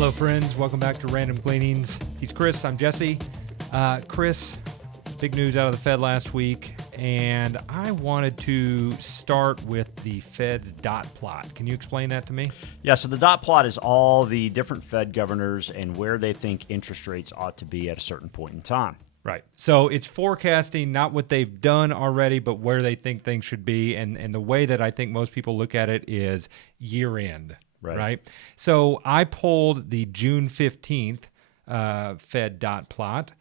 Hello, friends. Welcome back to Random Gleanings. He's Chris. I'm Jesse. Chris, big news out of the Fed last week, and I wanted to start with the Fed's dot plot. Can you explain that to me? Yeah, so the dot plot is all the different Fed governors and where they think interest rates ought to be at a certain point in time. Right. So it's forecasting not what they've done already, but where they think things should be. And the way that I think most people look at it is year end. Right. So I pulled the June 15th Fed dot plot.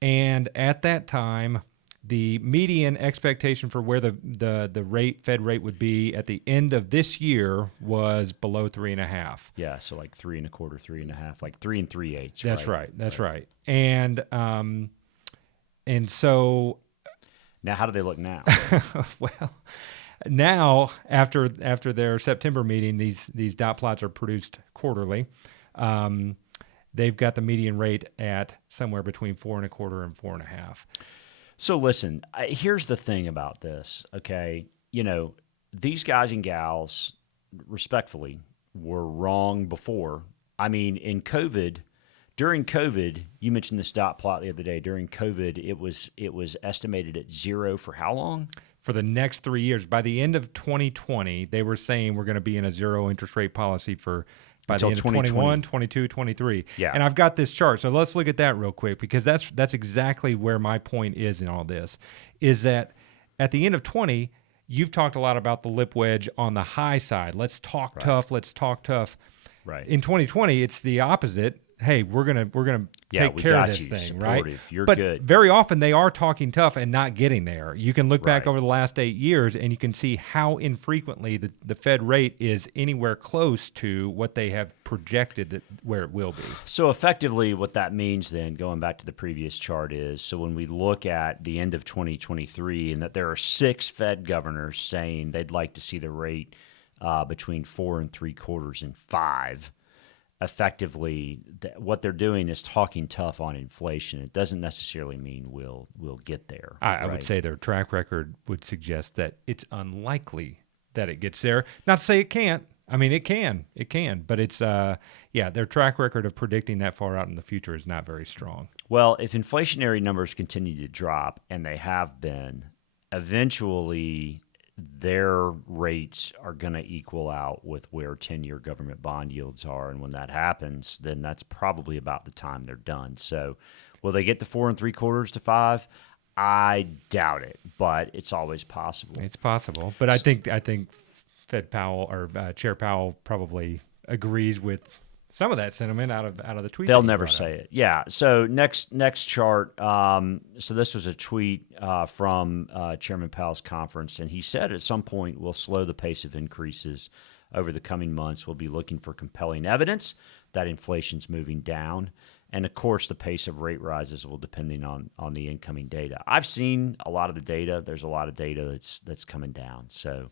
And at that time, the median expectation for where the Fed rate would be at the end of this year was below 3.5. Yeah, so like 3 1/4, 3.5, like 3 3/8. That's right. That's right. And so now, how do they look now? well, now after their September meeting, these dot plots are produced quarterly. They've got the median rate at somewhere between 4 1/4 and 4.5. So listen, here's the thing about this, okay? You know, these guys and gals, respectfully, were wrong before. I mean, during COVID, you mentioned this dot plot the other day. During COVID, it was estimated at 0 for how long? For the next 3 years. By the end of 2020, they were saying we're going to be in a zero interest rate policy by the end of 21, 22, 23. Yeah. And I've got this chart. So let's look at that real quick, because that's exactly where my point is in all this, is that at the end of 20, you've talked a lot about the lip wedge on the high side. Let's talk tough. Let's talk tough. Right. In 2020, it's the opposite. Hey, we're gonna take care of this thing, supportive. right? You're but good. Very often they are talking tough and not getting there. You can look back Right. over the last 8 years and you can see how infrequently the Fed rate is anywhere close to what they have projected where it will be. So effectively, what that means then, going back to the previous chart, is so when we look at the end of 2023, and that there are 6 Fed governors saying they'd like to see the rate between 4 3/4 and 5. Effectively, what they're doing is talking tough on inflation. It doesn't necessarily mean we'll get there. I would say their track record would suggest that it's unlikely that it gets there. Not to say it can't. I mean, it can, but it's their track record of predicting that far out in the future is not very strong. Well, if inflationary numbers continue to drop, and they have been, eventually their rates are going to equal out with where 10-year government bond yields are. And when that happens, then that's probably about the time they're done. So will they get to 4 3/4 to 5? I doubt it, but it's always possible. It's possible. But I think Fed Powell or Chair Powell probably agrees with some of that sentiment out of the tweet. They'll never say it. Yeah. So next chart. So this was a tweet from Chairman Powell's conference, and he said at some point we'll slow the pace of increases over the coming months. We'll be looking for compelling evidence that inflation's moving down, and of course the pace of rate rises will depending on the incoming data. I've seen a lot of the data. There's a lot of data that's coming down. So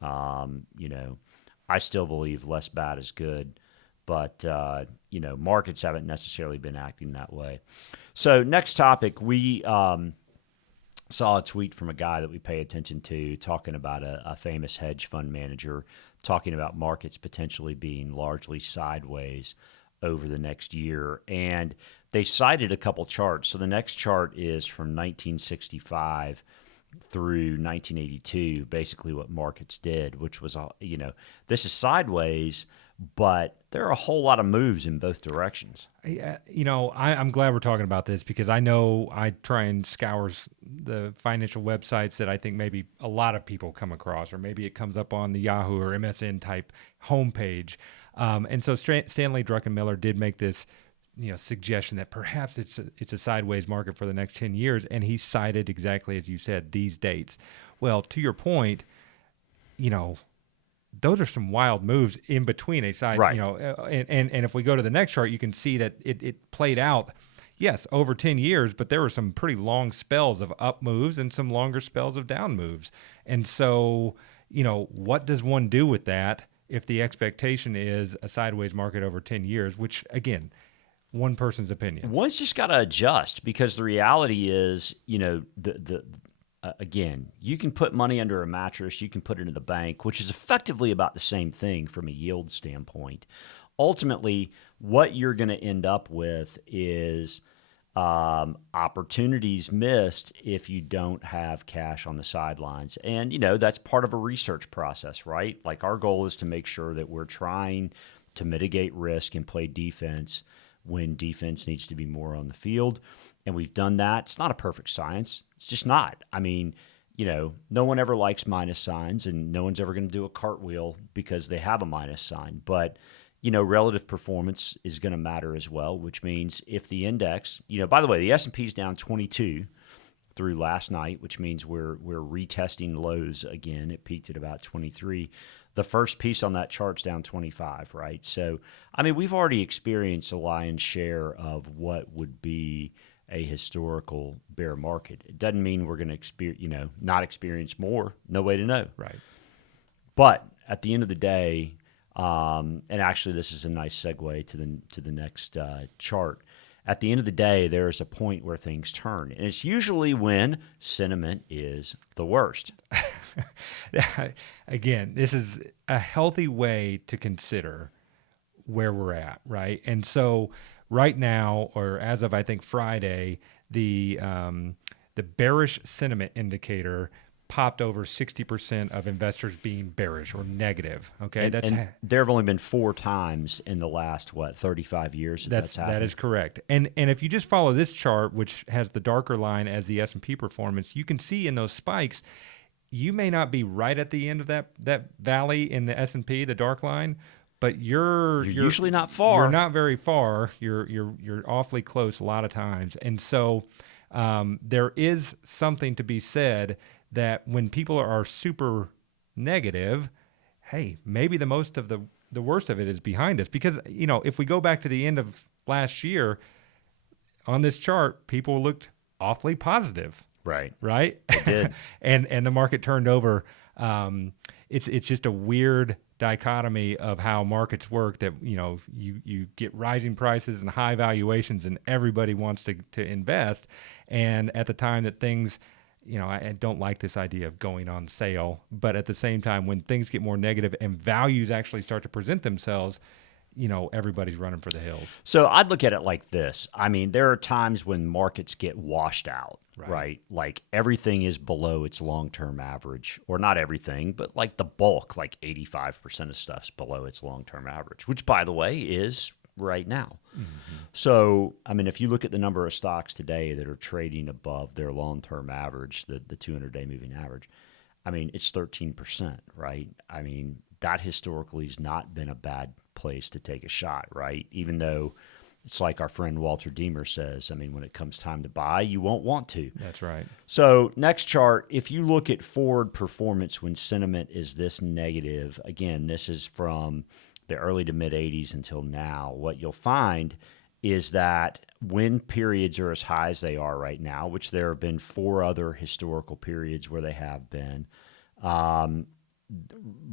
I still believe less bad is good. But, markets haven't necessarily been acting that way. So next topic, we saw a tweet from a guy that we pay attention to talking about a famous hedge fund manager, talking about markets potentially being largely sideways over the next year. And they cited a couple charts. So the next chart is from 1965 through 1982, basically what markets did, which was, this is sideways, but there are a whole lot of moves in both directions. I'm glad we're talking about this, because I know I try and scour the financial websites that I think maybe a lot of people come across, or maybe it comes up on the Yahoo or MSN type homepage. And so Stanley Druckenmiller did make this suggestion that perhaps it's a sideways market for the next 10 years. And he cited, exactly as you said, these dates. Well, to your point, those are some wild moves in between a side, right. And if we go to the next chart, you can see that it played out, yes, over 10 years, but there were some pretty long spells of up moves and some longer spells of down moves. And so, what does one do with that if the expectation is a sideways market over 10 years, which, again, one person's opinion. One's just got to adjust, because the reality is, again, you can put money under a mattress, you can put it in the bank, which is effectively about the same thing from a yield standpoint. ultimately what you're going to end up with is opportunities missed if you don't have cash on the sidelines. And, that's part of a research process, right? Like our goal is to make sure that we're trying to mitigate risk and play defense when defense needs to be more on the field. And we've done that. It's not a perfect science. It's just not. I mean, no one ever likes minus signs, and no one's ever going to do a cartwheel because they have a minus sign. But, relative performance is going to matter as well, which means if the index, by the way, the S&P is down 22 through last night, which means we're retesting lows again. It peaked at about 23. The first piece on that chart's down 25, right? So, I mean, we've already experienced a lion's share of what would be a historical bear market. It doesn't mean we're going to experience, not experience more. No way to know. Right. But at the end of the day, and actually this is a nice segue to the next chart. At the end of the day, there is a point where things turn, and it's usually when sentiment is the worst. Again, this is a healthy way to consider where we're at, right? And so right now, or as of I think Friday, the bearish sentiment indicator popped over 60% of investors being bearish or negative. Okay, and there have only been 4 times in the last 35 years that's happened. That is correct. And if you just follow this chart, which has the darker line as the S&P performance, you can see in those spikes, you may not be right at the end of that valley in the S&P, the dark line, but you're usually not far. You're not very far. You're awfully close a lot of times, and so there is something to be said that when people are super negative, hey, maybe the most of the worst of it is behind us. Because, if we go back to the end of last year, on this chart, people looked awfully positive. Right. It did. and the market turned over. It's just a weird dichotomy of how markets work that, you get rising prices and high valuations and everybody wants to invest. And at the time that things, I don't like this idea of going on sale, but at the same time, when things get more negative and values actually start to present themselves, everybody's running for the hills. So I'd look at it like this. I mean, there are times when markets get washed out, right? Like everything is below its long-term average, or not everything, but like the bulk, like 85% of stuff's below its long-term average, which, by the way, is right now. Mm-hmm. So, I mean, if you look at the number of stocks today that are trading above their long-term average, the 200-day moving average, I mean, it's 13%, right? I mean, that historically has not been a bad place to take a shot, right? Even though it's like our friend Walter Deemer says, I mean, when it comes time to buy, you won't want to. That's right. So next chart, if you look at forward performance when sentiment is this negative, again, this is from the early to mid 80s until now, what you'll find is that when periods are as high as they are right now, which there have been 4 other historical periods where they have been,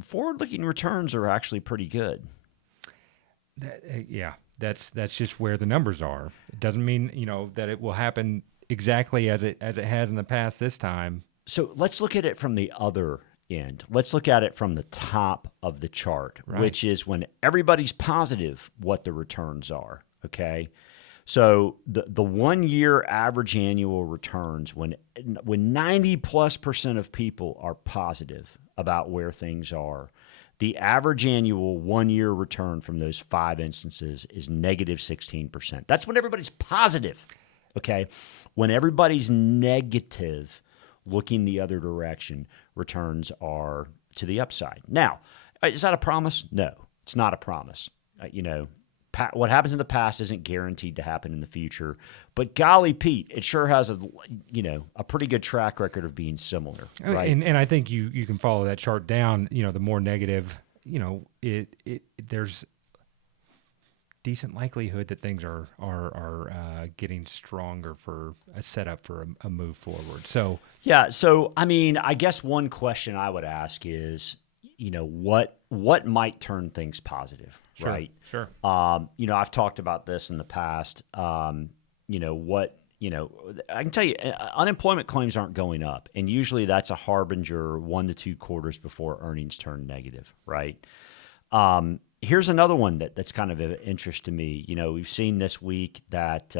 forward-looking returns are actually pretty good. That's just where the numbers are. It doesn't mean that it will happen exactly as it has in the past this time. So let's look at it from the other end. Let's look at it from the top of the chart, which is when everybody's positive what the returns are. Okay, so the 1 year average annual returns when 90+% of people are positive about where things are. The average annual 1 year return from those 5 instances is negative 16%. That's when everybody's positive, okay? When everybody's negative, looking the other direction, returns are to the upside. Now, is that a promise? No, it's not a promise. What happens in the past isn't guaranteed to happen in the future. But golly, Pete, it sure has a pretty good track record of being similar, right? And I think you can follow that chart down. The more negative, there's decent likelihood that things are getting stronger for a setup for a move forward. So yeah. So I mean, I guess one question I would ask is, what might turn things positive, right? Sure. I've talked about this in the past. I can tell you, unemployment claims aren't going up, and usually that's a harbinger 1 to 2 quarters before earnings turn negative, right? Here's another one that's kind of of interest to me. We've seen this week that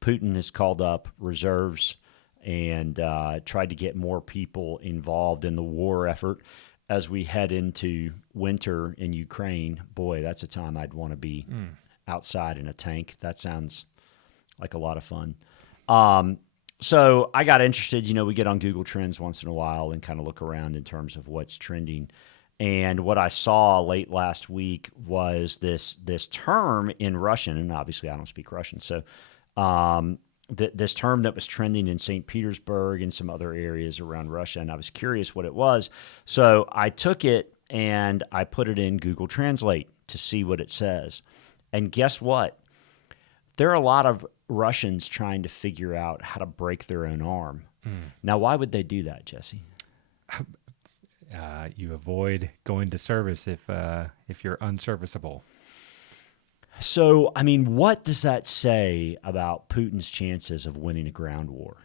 Putin has called up reserves and tried to get more people involved in the war effort as we head into winter in Ukraine. Boy, that's a time I'd want to be outside in a tank. That sounds like a lot of fun. So I got interested. We get on Google Trends once in a while and kind of look around in terms of what's trending. And what I saw late last week was this term in Russian, and obviously I don't speak Russian, so this term that was trending in St. Petersburg and some other areas around Russia, and I was curious what it was. So I took it and I put it in Google Translate to see what it says. And guess what? There are a lot of Russians trying to figure out how to break their own arm. Now, why would they do that, Jesse? You avoid going to service if you're unserviceable. So, what does that say about Putin's chances of winning a ground war?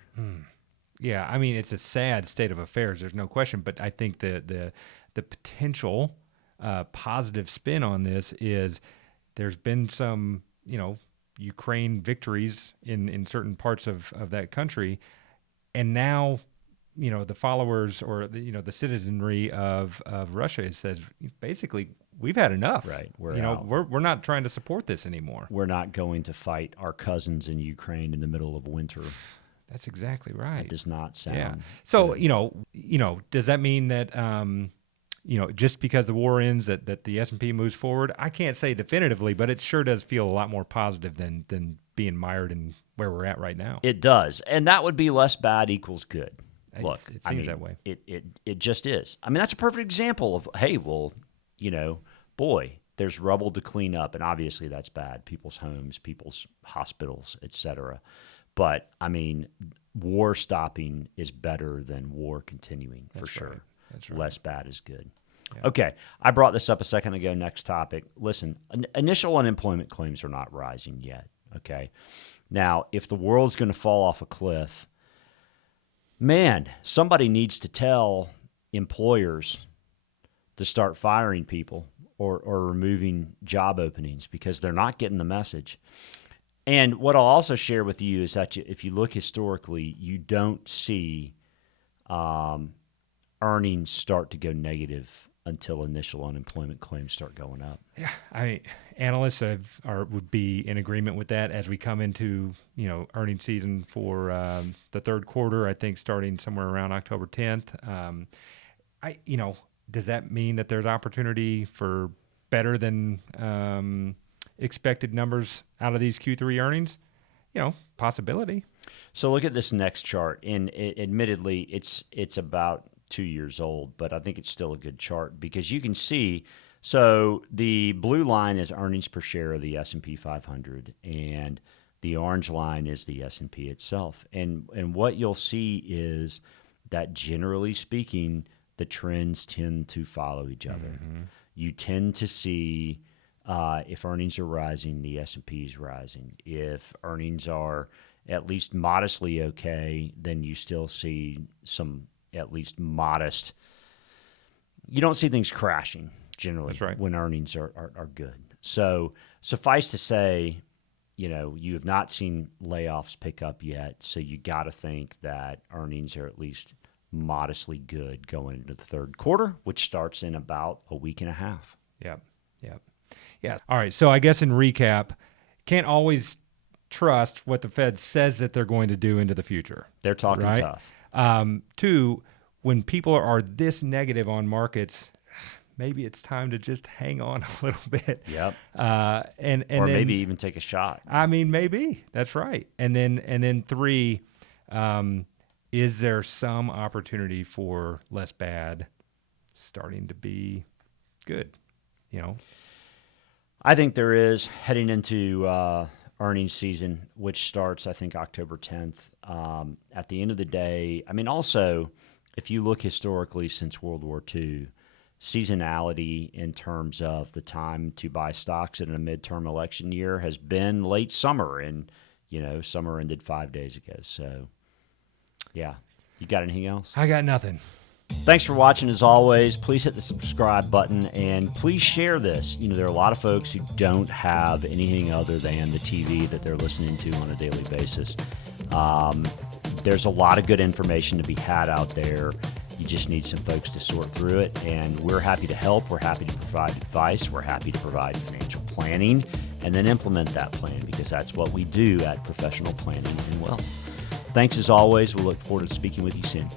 Yeah, it's a sad state of affairs. There's no question. But I think the potential positive spin on this is there's been some, Ukraine victories in certain parts of that country, and now the followers or the citizenry of Russia says basically we've had enough. Right. We're not trying to support this anymore. We're not going to fight our cousins in Ukraine in the middle of winter. That's exactly right. That does not sound. Yeah. So good. Does that mean that just because the war ends that the S&P moves forward? I can't say definitively, but it sure does feel a lot more positive than being mired in where we're at right now. It does, and that would be less bad equals good. Look, it seems that way. It just is. That's a perfect example of, hey, well, boy, there's rubble to clean up, and obviously that's bad. People's homes, people's hospitals, etc. But war stopping is better than war continuing for sure. Right. That's right. Less bad is good. Yeah. Okay, I brought this up a second ago. Next topic. Listen, initial unemployment claims are not rising yet. Okay, now if the world's going to fall off a cliff, man, somebody needs to tell employers to start firing people or removing job openings because they're not getting the message. And what I'll also share with you is that if you look historically, you don't see earnings start to go negative until initial unemployment claims start going up. Yeah, analysts would be in agreement with that as we come into earnings season for the third quarter. I think starting somewhere around October 10th. Does that mean that there's opportunity for better than expected numbers out of these Q3 earnings? Possibility. So look at this next chart, and admittedly, it's about 2 years old, but I think it's still a good chart because you can see. So the blue line is earnings per share of the S&P 500, and the orange line is the S&P itself. And what you'll see is that generally speaking, the trends tend to follow each other. Mm-hmm. You tend to see if earnings are rising, the S&P is rising. If earnings are at least modestly okay, then you still see some at least modest. You don't see things crashing generally. That's right. When earnings are good. So suffice to say, you have not seen layoffs pick up yet. So you got to think that earnings are at least modestly good going into the third quarter, which starts in about a week and a half. Yep. Yeah. All right. So I guess in recap, can't always trust what the Fed says that they're going to do into the future. They're talking right? tough. Two, when people are this negative on markets, maybe it's time to just hang on a little bit. Yep. And or then, maybe even take a shot. Maybe that's right. And then three, is there some opportunity for less bad starting to be good? I think there is heading into earnings season, which starts, I think, October 10th. At the end of the day, also, if you look historically since World War II, seasonality in terms of the time to buy stocks in a midterm election year has been late summer, and, summer ended 5 days ago. So, yeah. You got anything else? I got nothing. Thanks for watching as always. Please hit the subscribe button and please share this. There are a lot of folks who don't have anything other than the TV that they're listening to on a daily basis. There's a lot of good information to be had out there. You just need some folks to sort through it, and we're happy to help. We're happy to provide advice. We're happy to provide financial planning and then implement that plan, because that's what we do at Professional Planning and Wealth. Thanks as always. We look forward to speaking with you soon.